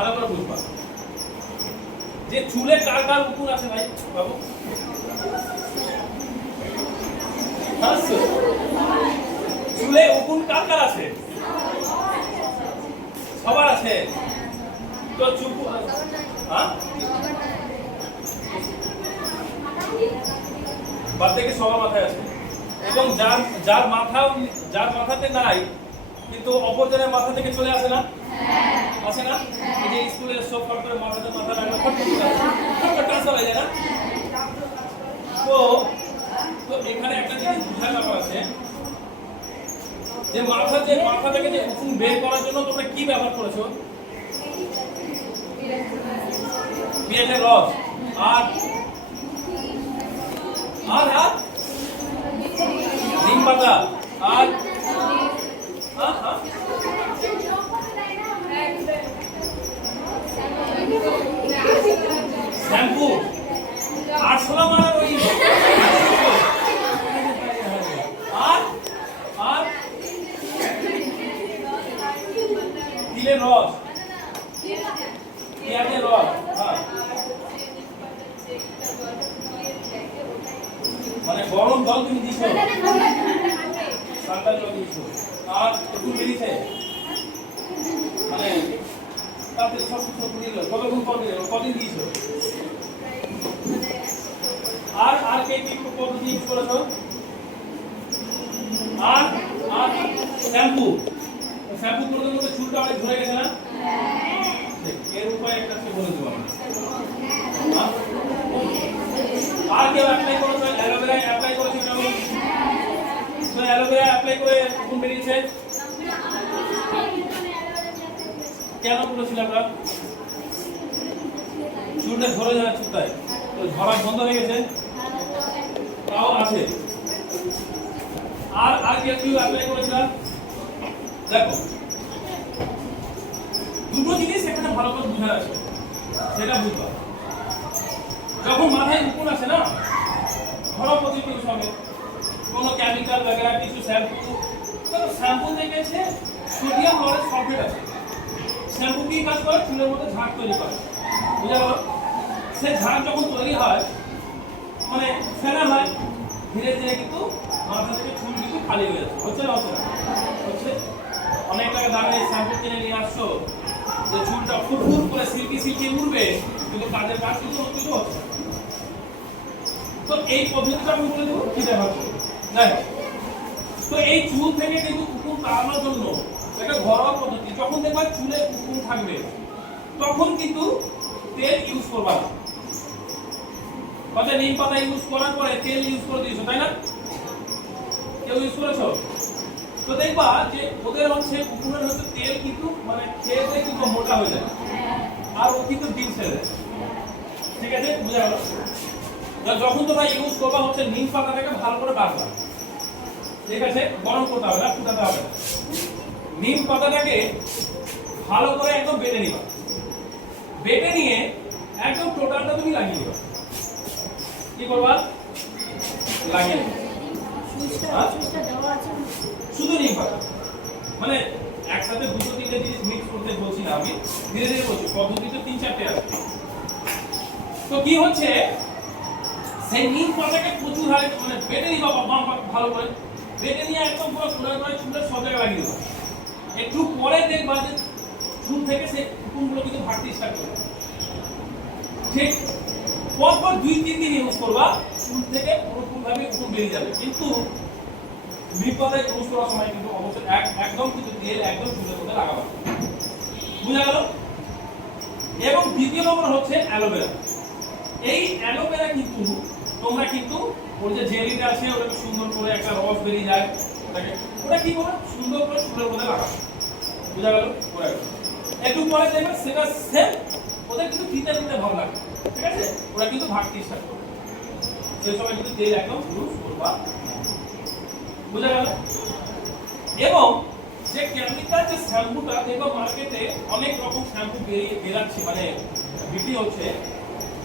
ভালো করে বুঝবা যে চুলে কার কার উকুন আছে ভাই? বাবু। চুলে উকুন কার কার আছে? সবার আছে। তো চুপ হ্যাঁ? বাদ থেকে সবার মাথায় আছে। এবং যার যার মাথাও যার মাথাতে নাই, কিন্তু অপরজনের মাথা থেকে চলে আসে না? আসে না? এই যে স্কুলের সব ফটোর মাথাতে মাথা রাখলে, ফট করে। ফট করে হয়ে যায় না? তো তো এখানে একটা জিনিস বোঝার ব্যাপার আছে, যে মাথা যে, মাথা থেকে যে উকুন বের করার জন্য তোমরা কি ব্যবহার করেছ? পেঁয়াজের রস। আর আর আর? নিম পাতা। আর হ্যাঁ হ্যাঁ শ্যাম্পু আর শোনা মানে ওই আর আর তিলের রস পেঁয়াজের রস হ্যাঁ মানে গরম জল তুমি দিছো। ঠান্ডা জল দিছো। আর একটু বেরিয়েছে। মানে তাতে সব কিছু দিয়ে কতক্ষণ পর দিলো কদিন দিয়েছ? আর আর কে কি পদ্ধতি ইউজ করেছ আর আর শ্যাম্পু। শ্যাম্পু করতে করতে চুলটা অনেক ঝরে গেছে না? এর উপায়? আর কেউ অ্যাপ্লাই করেছ? অ্যালোভেরা অ্যাপ্লাই করেছ কেউ তো অ্যালোভেরা অ্যাপ্লাই করে কোন বেরিয়েছে? কেন চুলটা ঝরে যায় চুলটায়। তো ঝরা বন্ধ হয়ে গেছে। তাও আছে। আর আর কেউ অ্যাপ্লাই করেছিলাম দেখো দুটো জিনিস এখানে ভালো করে বুঝে আছে সেটা বুঝবা যখন মাথায় উকুন আসে না ঘরোয়া পদ্ধতি সঙ্গে কোনো কেমিক্যাল वगैरह কিছু শ্যাম্পু তো শ্যাম্পু দেখেছে সোডিয়াম ক্লোরাইড সালফেট আছে শ্যাম্পু কি কাজ করে চুলের মধ্যে ঝাঁক তৈরি করে বুঝা গেল সে ঝাঁক যখন তৈরি হয় মানে ফেনা হয় ধীরে ধীরে কিন্তু মাথা থেকে চুল কিন্তু খালি হয়ে যাচ্ছে হচ্ছে না হচ্ছে না হচ্ছে অনেক টাকা দামে শ্যাম্পু কিনে নিয়ে আসছো যে চুলটা ফুটফুট করে সিল্কি সিল্কি উঠবে, কিন্তু কাজের কাজ কিন্তু কিছু তো এই পদ্ধতিটা আমি বলে দেবো, কি ব্যবহার করব তো এই চুল থেকে কিন্তু উকুন তাড়ানোর জন্য একটা ঘরোয়া পদ্ধতি, যখন দেখবা চুলে উকুন থাকবে, তখন কিন্তু তেল ইউজ করবা কথা নিম পাতা ইউজ করার পরে তেল ইউজ করে দিয়েছ, তাই না? কেউ ইউজ করেছ? তো দেখবা যে ওদের হচ্ছে উকুনের হচ্ছে তেল কিন্তু মানে খেয়ে খেয়ে কিন্তু মোটা হয়ে যায়। আর ও কিন্তু ডিম ছেড়ে দেয়। ঠিক আছে? বুঝা গেল? যখন তোমরা ইউজ করবা হচ্ছে নিম পাতাটাকে ভালো করে বাটবা ঠিক আছে? গরম করতে হবে না, ফুটাতে হবে নিম পাতাটাকে ভালো করে একদম বেটে নিবা। বেটে নিয়ে একদম টোটালটা তুমি লাগিয়ে দিবা কি করবা? লাগিয়ে দিবা? শুধু নিম পাতা মানে একসাথে দুটো তিনটে জিনিস মিক্স করতে বলছি না আমি। ধীরে ধীরে বলছি পদ্ধতি তো তিন চারটে আছে। তো কি হচ্ছে? সেই নিম পাতাকে প্রচুর হারে মানে বেটে নিবা বা- বা- বা- ভালো করে। বেটে নিয়ে একদম পুরো চুলের করে চুলের সব জায়গায় লাগিয়ে দেবা। একটু পরে দেখবা যে চুল থেকে সেই কুকুরগুলো কিন্তু ভাগতে স্টার্ট করবে। ঠিক? পরপর দুই তিন দিন ইউজ করবা। চুল থেকে পুরোপুরি ভাবে কুকুর বেরিয়ে যাবে। কিন্তু বিপদে পাতা করার সময় কিন্তু অবশ্যই একদম কিন্তু তেল একদম চুলের মধ্যে লাগাবা। বুঝা গেল? এবং দ্বিতীয় নম্বর হচ্ছে অ্যালোভেরা। এই অ্যালোভেরা কিন্তু তোমরা কিন্তু ওর যে জেলিটা আছে, ওটাকে সুন্দর করে একটা রস বেরিয়ে যায়। ওটাকে ওটা কি করবে সুন্দর করে চুলের মধ্যে লাগাবে। বুঝা গেল? বোঝা একটু পরে দেখবে সেটা সেম ওদের কিন্তু তিনটা তিনটা ভালো লাগে। ঠিক আছে? ওরা কিন্তু ভাগতে স্টার্ট করবে সেই সময় কিন্তু তেল একদম ইউজ করবা বুঝা গেল? এবং যে কেমিক্যাল যে শ্যাম্পুটা দেখো মার্কেটে অনেক রকম শ্যাম্পু বেরিয়ে বেরাচ্ছে মানে বিক্রি হচ্ছে।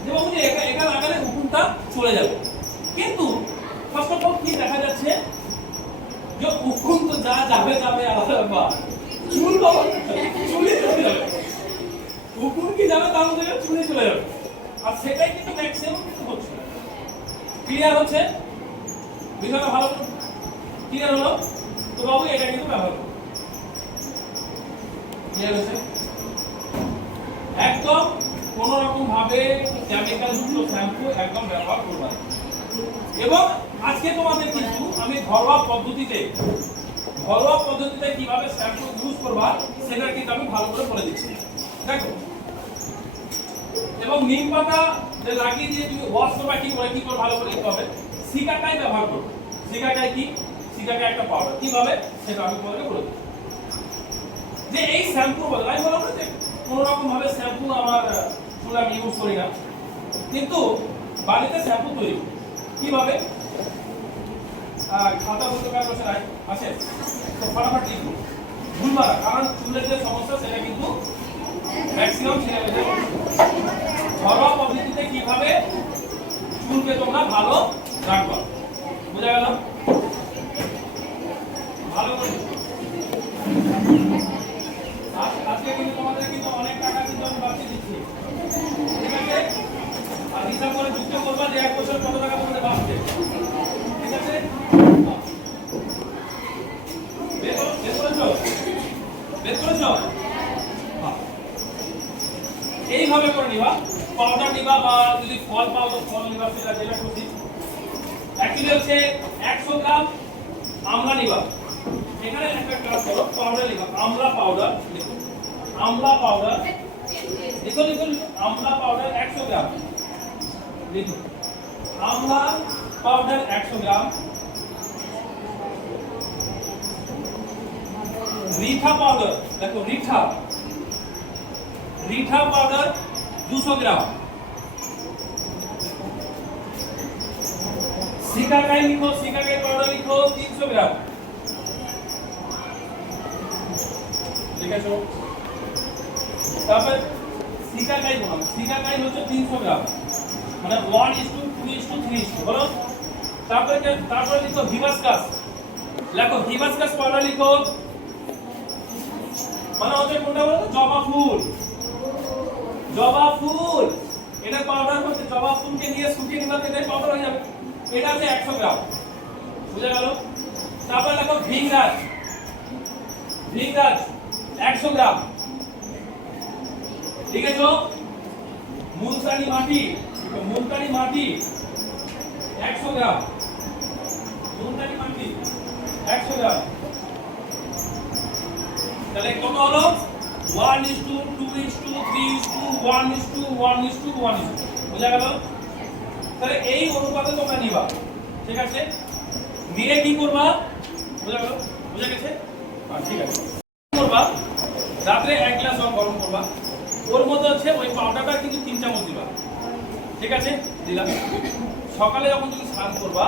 যেমন যে এটা এটা লাগালে উকুনটা চলে যাবে। কিন্তু ফার্স্ট অফ অল কি দেখা যাচ্ছে? যে উকুন তো যা যাবে যাবে, আলাদা ব্যাপার। চুল চুলই চলে যাবে। উকুন কি যাবে তার মধ্যে চুলে চলে যাবে। আর সেটাই কিন্তু ম্যাক্সিমাম কিন্তু হচ্ছে ক্লিয়ার হচ্ছে? বিষয়টা ভালো ক্লিয়ার হলো? তো বাবু, এটা কিন্তু ব্যবহার করো। ক্লিয়ার হচ্ছে একদম কোন রকম ভাবে শ্যাম্পু একদম ব্যবহার করবে এবং আজকে তোমাদের কিন্তু আমি ঘরোয়া পদ্ধতিতে ঘরোয়া পদ্ধতিতে কীভাবে শ্যাম্পু ইউজ করবা, সেটা কিন্তু আমি ভালো করে বলে দিচ্ছি। দেখো, এবং নিম পাতা লাগিয়ে দিয়ে তুমি করবা কি করে কি করে ভালো করে দিতে হবে? সিকাকাই ব্যবহার করবে সিকাকাই কি? সিকাকাই একটা পাউডার কীভাবে? সেটা আমি তোমাদেরকে বলে দিচ্ছি। যে এই শ্যাম্পু বদলে, আমি বললাম যে কোনো রকম ভাবে শ্যাম্পু আমার আমি ইউজ করি না। কিন্তু বাড়িতে শ্যাম্পু তৈরি। কীভাবে? খাতা বলতে কার বসে নাই আছে? তো ফটাফট লিখুন ভুল মারা কারণ চুলের যে সমস্যা, সেটা কিন্তু ম্যাক্সিমাম ছেলে মেয়েদের ঘরোয়া পদ্ধতিতে কীভাবে চুলকে তোমরা ভালো রাখবা বুঝা গেল? ভালো করে আজকে কিন্তু তোমাদের কিন্তু অনেক টাকা কিন্তু আমি বাড়তি দিচ্ছি। ঠিক আছে? আর হিসাব করে যুক্ত করবা যে এক বছর কত টাকা তোমাদের বাঁচবে ঠিক আছে বের করো- বের করেছ বের করেছ হ্যাঁ। এইভাবে করে নিবা পাউডার নিবা বা যদি ফল পাও তো ফল নিবা, সেটা যেটা খুশি। অ্যাকচুয়ালি হচ্ছে একশো গ্রাম আমলা নিবা। এখানে একটা কাজ করো পাউডার নিবা। আমলা পাউডার লিখুন আমলা পাউডার লিখো লিখুন আমলা পাউডার একশো গ্রাম। লিখুন আমলা পাউডার একশো গ্রাম। রিঠা পাউডার দেখো রিঠা। রিঠা পাউডার দুশো গ্রাম। সিকাকাই লিখো সিকাকাই পাউডার লিখো, তিনশো গ্রাম। ঠিক আছে? তারপর সিকাকাই বললাম সিকাকাই হচ্ছে তিনশো গ্রাম। মানে one is two two is two three is two বলো? তারপরে তারপরে লিখো হিবাসকাস লেখো হিবাসকাস পাউডার লিখো। মানে হচ্ছে কোনটা বলো? জবা ফুল। জবা ফুল। এটা পাউডার হচ্ছে, জবা ফুলকে নিয়ে শুকিয়ে নিবা এটাই পাউডার হয়ে যাবে। এটা হচ্ছে একশো গ্রাম। বুঝা গেল? তারপর লেখো ভিংরাজ ভিংরাজ একশো গ্রাম। ঠিক আছে মুলতানি মাটি মুলতানি মাটি, একশো গ্রাম। মুলতানি মাটি, একশো গ্রাম। তাহলে কত হলো? One is two two is two three is two one is two one is two one is two বোঝা গেল? তাহলে এই অনুপাতে তোমরা নিবা। ঠিক আছে? নিয়ে কি করবা? বোঝা গেল? বুঝা গেছে? হ্যাঁ, ঠিক আছে। করবা? রাত্রে এক গ্লাস জল গরম করবা। ওর মধ্যে হচ্ছে ওই পাউডারটা কিন্তু তিন চামচ দিবা। ঠিক আছে? দিলাম সকালে যখন তুমি স্নান করবা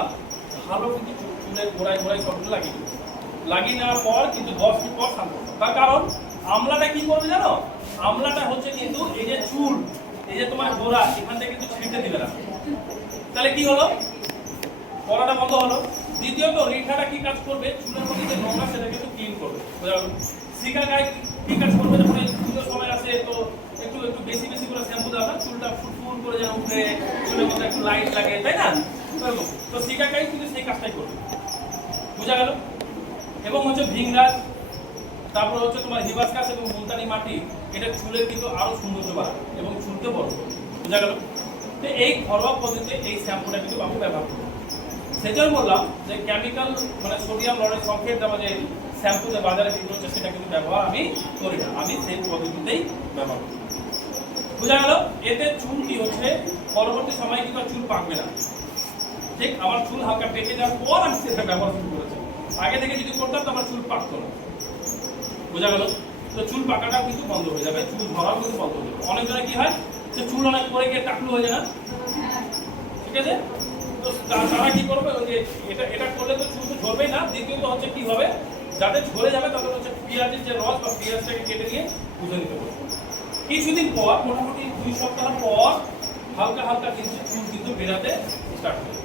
ভালো কিন্তু চুল- চুলের গোড়ায় গোড়ায় সবগুলো লাগিয়ে লাগিয়ে নেওয়ার পর কিন্তু দশ দিন পর স্নান করবে। তার কারণ আমলাটা কি করবে জানো? আমলাটা হচ্ছে কিন্তু এই যে চুল এই যে তোমার গোড়া এখান থেকে কিন্তু ছিটে দিবে না। তাহলে কি হলো? পড়াটা বন্ধ হলো। দ্বিতীয়ত, রেখাটা কি কাজ করবে? চুলের মধ্যে যে নোংরা, সেটা কিন্তু ক্লিন করবে। শিকার গায়ে কি কাজ করবে? যখন পুজোর সময় আসে, তো একটু একটু বেশি বেশি করে শ্যাম্পু দেওয়া হয়। চুলটা ফুটফুট করে যেন উঠে, চুলের মধ্যে একটু লাইট লাগে, তাই না? তো শিকার গায়ে কিন্তু সেই কাজটাই করবে। বোঝা গেল? এবং হচ্ছে ভিংরাজ তারপর হচ্ছে তোমার হিবাস হিবাসকাস এবং মুলতানি মাটি, এটা চুলের কিন্তু আরও সৌন্দর্য বাড়াবে এবং চুলকে বড় বোঝা গেল? তো এই ঘরোয়া পদ্ধতিতে এই শ্যাম্পুটা কিন্তু বাবু ব্যবহার করবে সেজন্য বললাম যে কেমিক্যাল মানে সোডিয়াম লরেন্স সালফেট দেওয়া যে শ্যাম্পু যে বাজারে বিক্রি হচ্ছে, সেটা কিন্তু ব্যবহার আমি করি না। আমি সেই পদ্ধতিতেই ব্যবহার করি। বোঝা গেল? এতে চুল কি হচ্ছে? পরবর্তী সময়ে কিন্তু চুল পাকবে না। ঠিক? আমার চুল হালকা পেকে যাওয়ার পর আমি সেটা ব্যবহার শুরু করেছি। আগে থেকে যদি করতাম তো আমার চুল পাকতো না। বোঝা গেল? তো চুল পাকাটাও কিন্তু বন্ধ হয়ে যাবে। চুল ধরাও কিন্তু বন্ধ হয়ে যাবে। অনেক জনে কি হয়? যে চুল অনেক পরে গিয়ে টাকলু হয়ে যায় না ঠিক আছে? তো তারা কি করবে? ওই যে এটা এটা করলে তো চুল তো ঝরবেই না। দ্বিতীয়ত হচ্ছে কি হবে? যাদের ঝরে যাবে, তাদের হচ্ছে পেঁয়াজের যে রস বা পেঁয়াজটাকে কেটে নিয়ে পুজো নিতে হবে। কিছুদিন পর, মোটামুটি দুই সপ্তাহ পর, হালকা হালকা কিন্তু চুল কিন্তু বেরাতে স্টার্ট হবে।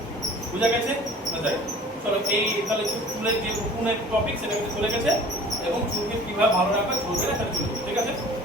বুঝা গেছে? যাই চলো, এই তাহলে চুল- চুলের যে উকুনের টপিক সেটা কিন্তু চলে গেছে। এবং চুলকে কীভাবে ভালো রাখবে চলবে না, সেটা চলে ঠিক আছে?